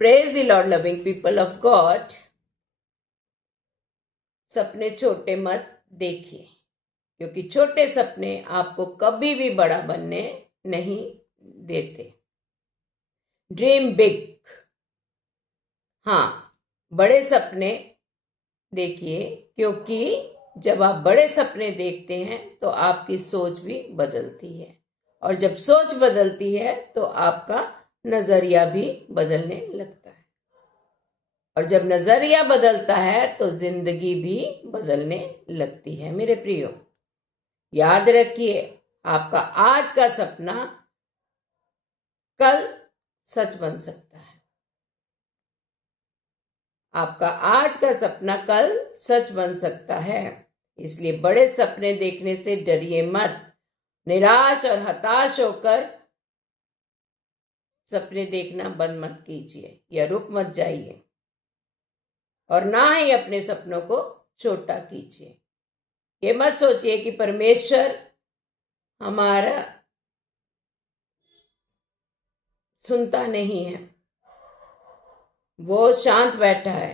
Praise the Lord, loving people of God. सपने छोटे मत देखिए, क्योंकि छोटे सपने आपको कभी भी बड़ा बनने नहीं देते। Dream big. हाँ, बड़े सपने देखिए, क्योंकि जब आप बड़े सपने देखते हैं तो आपकी सोच भी बदलती है, और जब सोच बदलती है तो आपका नजरिया भी बदलने लगता है, और जब नजरिया बदलता है तो जिंदगी भी बदलने लगती है। मेरे प्रियो, याद रखिए, आपका आज का सपना कल सच बन सकता है। आपका आज का सपना कल सच बन सकता है। इसलिए बड़े सपने देखने से डरिए मत। निराश और हताश होकर सपने देखना बंद मत कीजिए या रुक मत जाइए, और ना ही अपने सपनों को छोटा कीजिए। ये मत सोचिए कि परमेश्वर हमारा सुनता नहीं है, वो शांत बैठा है।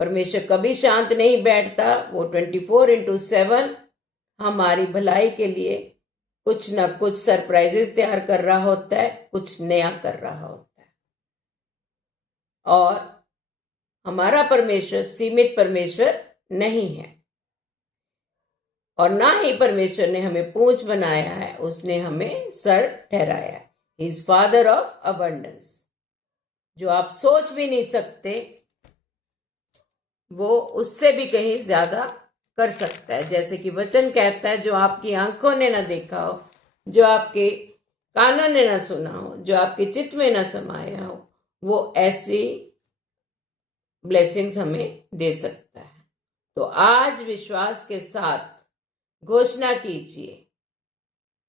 परमेश्वर कभी शांत नहीं बैठता। वो 24/7 हमारी भलाई के लिए कुछ ना कुछ सरप्राइजेस तैयार कर रहा होता है, कुछ नया कर रहा होता है। और हमारा परमेश्वर सीमित परमेश्वर नहीं है, और ना ही परमेश्वर ने हमें पूंछ बनाया है, उसने हमें सर ठहराया है। He is father of abundance. जो आप सोच भी नहीं सकते, वो उससे भी कहीं ज्यादा कर सकता है। जैसे कि वचन कहता है, जो आपकी आंखों ने ना देखा हो, जो आपके कानों ने ना सुना हो, जो आपके चित्त में ना समाया हो, वो ऐसी ब्लेसिंग्स हमें दे सकता है। तो आज विश्वास के साथ घोषणा कीजिए,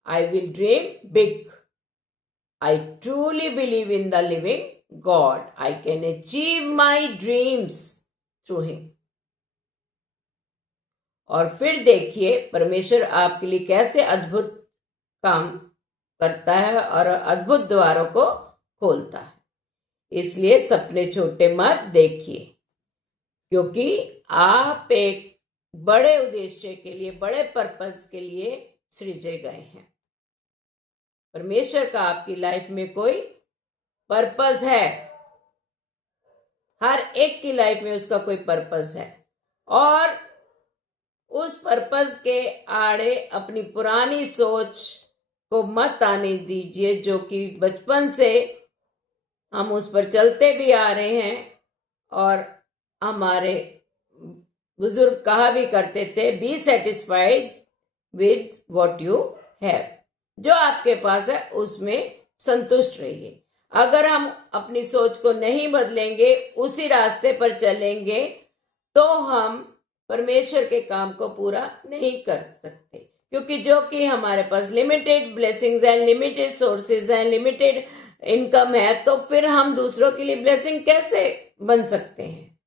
I will dream big. I truly believe in the living God. I can achieve my dreams through him. और फिर देखिए परमेश्वर आपके लिए कैसे अद्भुत काम करता है और अद्भुत द्वारों को खोलता है। इसलिए सपने छोटे मत देखिए, क्योंकि आप एक बड़े उद्देश्य के लिए, बड़े पर्पस के लिए सृजे गए हैं। परमेश्वर का आपकी लाइफ में कोई पर्पस है। हर एक की लाइफ में उसका कोई पर्पस है, और उस पर्पस के आड़े अपनी पुरानी सोच को मत आने दीजिए, जो कि बचपन से हम उस पर चलते भी आ रहे हैं। और हमारे बुजुर्ग कहा भी करते थे, be satisfied with what you have. जो आपके पास है उसमें संतुष्ट रहिए। अगर हम अपनी सोच को नहीं बदलेंगे, उसी रास्ते पर चलेंगे, तो हम परमेश्वर के काम को पूरा नहीं कर सकते। क्योंकि जो कि हमारे पास लिमिटेड ब्लेसिंग्स हैं, लिमिटेड सोर्सेज हैं, लिमिटेड इनकम है, तो फिर हम दूसरों के लिए ब्लेसिंग कैसे बन सकते हैं?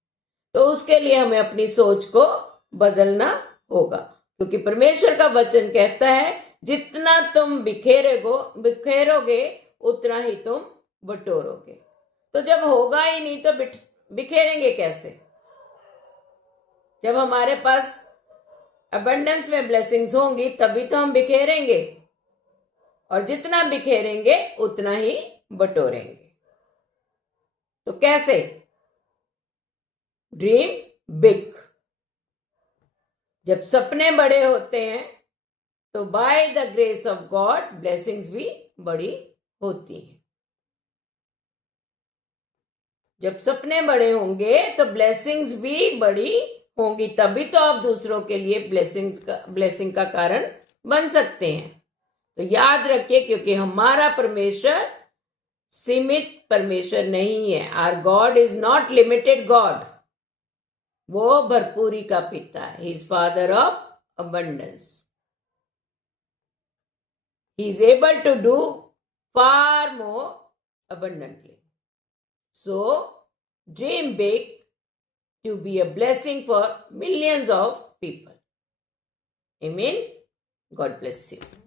तो उसके लिए हमें अपनी सोच को बदलना होगा, क्योंकि परमेश्वर का वचन कहता है, जितना तुम बिखेरोगे उतना ही तुम बटोरोगे। तो जब होगा ही नहीं तो बिखेरेंगे कैसे? जब हमारे पास अबंडेंस में ब्लेसिंग्स होंगी तभी तो हम बिखेरेंगे, और जितना बिखेरेंगे उतना ही बटोरेंगे। तो कैसे? Dream big. जब सपने बड़े होते हैं तो by the grace of God blessings भी बड़ी होती हैं। जब सपने बड़े होंगे तो ब्लेसिंग्स भी बड़ी होंगी, तभी तो आप दूसरों के लिए ब्लेसिंग का कारण बन सकते हैं। तो याद रखिए, क्योंकि हमारा परमेश्वर सीमित परमेश्वर नहीं है। Our God is not limited God. वो भरपूरी का पिता है। He is father of abundance. He is able to do far more abundantly. So, dream big to be a blessing for millions of people. Amen. God bless you.